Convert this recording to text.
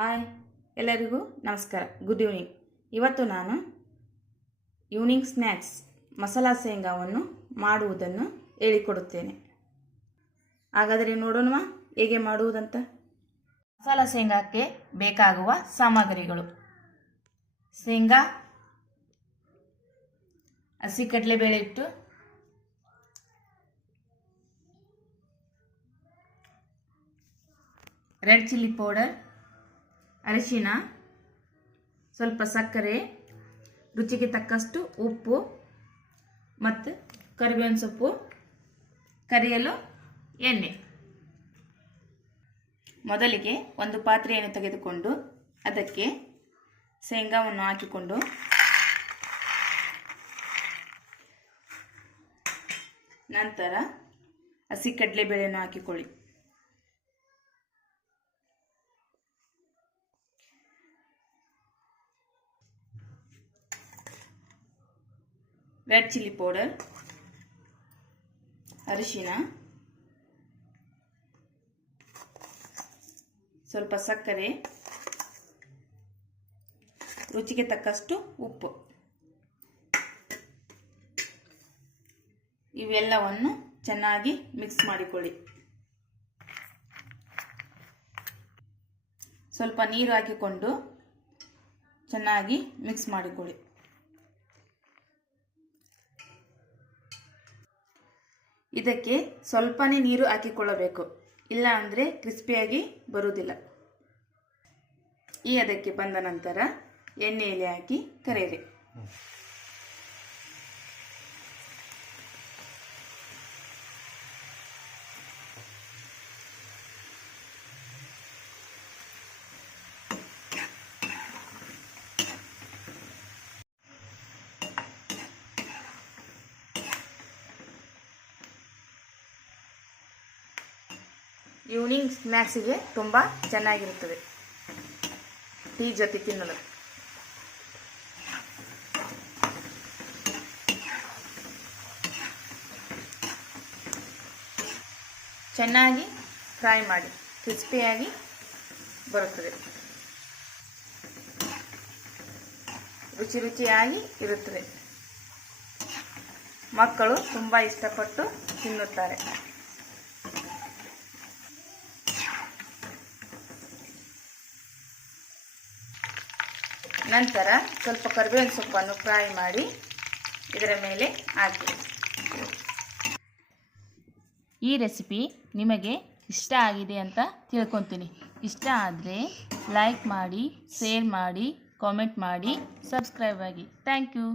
Hi ಎಲ್ಲರಿಗೂ ನಮಸ್ಕಾರ. Good evening. ಇವತ್ತು ನಾನು ಈವ್ನಿಂಗ್ ಸ್ನ್ಯಾಕ್ಸ್ ಮಸಾಲಾ ಶೇಂಗಾವನ್ನು ಮಾಡುವುದನ್ನು ಹೇಳಿಕೊಡುತ್ತೇನೆ. ಹಾಗಾದರೆ ನೋಡೋಣ ಹೇಗೆ ಮಾಡುವುದಂತ. ಮಸಾಲಾ ಶೇಂಗಾಕ್ಕೆ ಬೇಕಾಗುವ ಸಾಮಗ್ರಿಗಳು: ಶೇಂಗಾ, ಹಸಿ ಕಡಲೆಬೇಳೆ ಹಿಟ್ಟು, ರೆಡ್ ಚಿಲ್ಲಿ ಪೌಡರ್, ಅರಿಶಿನ, ಸ್ವಲ್ಪ ಸಕ್ಕರೆ, ರುಚಿಗೆ ತಕ್ಕಷ್ಟು ಉಪ್ಪು ಮತ್ತು ಕರಿಬೇವಿನ ಸೊಪ್ಪು, ಕರಿಯಲು ಎಣ್ಣೆ. ಮೊದಲಿಗೆ ಒಂದು ಪಾತ್ರೆಯನ್ನು ತೆಗೆದುಕೊಂಡು ಅದಕ್ಕೆ ಶೇಂಗಾವನ್ನು ಹಾಕಿಕೊಂಡು ನಂತರ ಹಸಿ ಕಡಲೆಬೇಳೆಯನ್ನು ಹಾಕಿಕೊಳ್ಳಿ. ರೆಡ್ ಚಿಲ್ಲಿ ಪೌಡರ್, ಅರಿಶಿನ, ಸ್ವಲ್ಪ ಸಕ್ಕರೆ, ರುಚಿಗೆ ತಕ್ಕಷ್ಟು ಉಪ್ಪು ಇವೆಲ್ಲವನ್ನು ಚೆನ್ನಾಗಿ ಮಿಕ್ಸ್ ಮಾಡಿಕೊಳ್ಳಿ. ಸ್ವಲ್ಪ ನೀರು ಹಾಕಿಕೊಂಡು ಚೆನ್ನಾಗಿ ಮಿಕ್ಸ್ ಮಾಡಿಕೊಳ್ಳಿ. ಇದಕ್ಕೆ ಸ್ವಲ್ಪನೇ ನೀರು ಹಾಕಿಕೊಳ್ಳಬೇಕು, ಇಲ್ಲ ಅಂದರೆ ಕ್ರಿಸ್ಪಿಯಾಗಿ ಬರುವುದಿಲ್ಲ. ಈ ಅದಕ್ಕೆ ಬಂದ ನಂತರ ಎಣ್ಣೆಯಲ್ಲಿ ಹಾಕಿ ಕರೆಯಿರಿ. ಈವ್ನಿಂಗ್ ಸ್ನ್ಯಾಕ್ಸಿಗೆ ತುಂಬ ಚೆನ್ನಾಗಿರುತ್ತದೆ ಟೀ ಜೊತೆ ತಿನ್ನಲು. ಚೆನ್ನಾಗಿ ಫ್ರೈ ಮಾಡಿ, ಕ್ರಿಸ್ಪಿಯಾಗಿ ಬರುತ್ತದೆ, ರುಚಿಯಾಗಿ ಇರುತ್ತದೆ. ಮಕ್ಕಳು ತುಂಬ ಇಷ್ಟಪಟ್ಟು ತಿನ್ನುತ್ತಾರೆ. ನಂತರ ಸ್ವಲ್ಪ ಕರಿಬೇವಿನ ಸೊಪ್ಪನ್ನು ಫ್ರೈ ಮಾಡಿ ಇದರ ಮೇಲೆ ಹಾಕಿ. ಈ ರೆಸಿಪಿ ನಿಮಗೆ ಇಷ್ಟ ಆಗಿದೆ ಅಂತ ತಿಳ್ಕೊತೀನಿ. ಇಷ್ಟ ಆದರೆ ಲೈಕ್ ಮಾಡಿ, ಶೇರ್ ಮಾಡಿ, ಕಾಮೆಂಟ್ ಮಾಡಿ, ಸಬ್ಸ್ಕ್ರೈಬ್ ಆಗಿ. Thank you.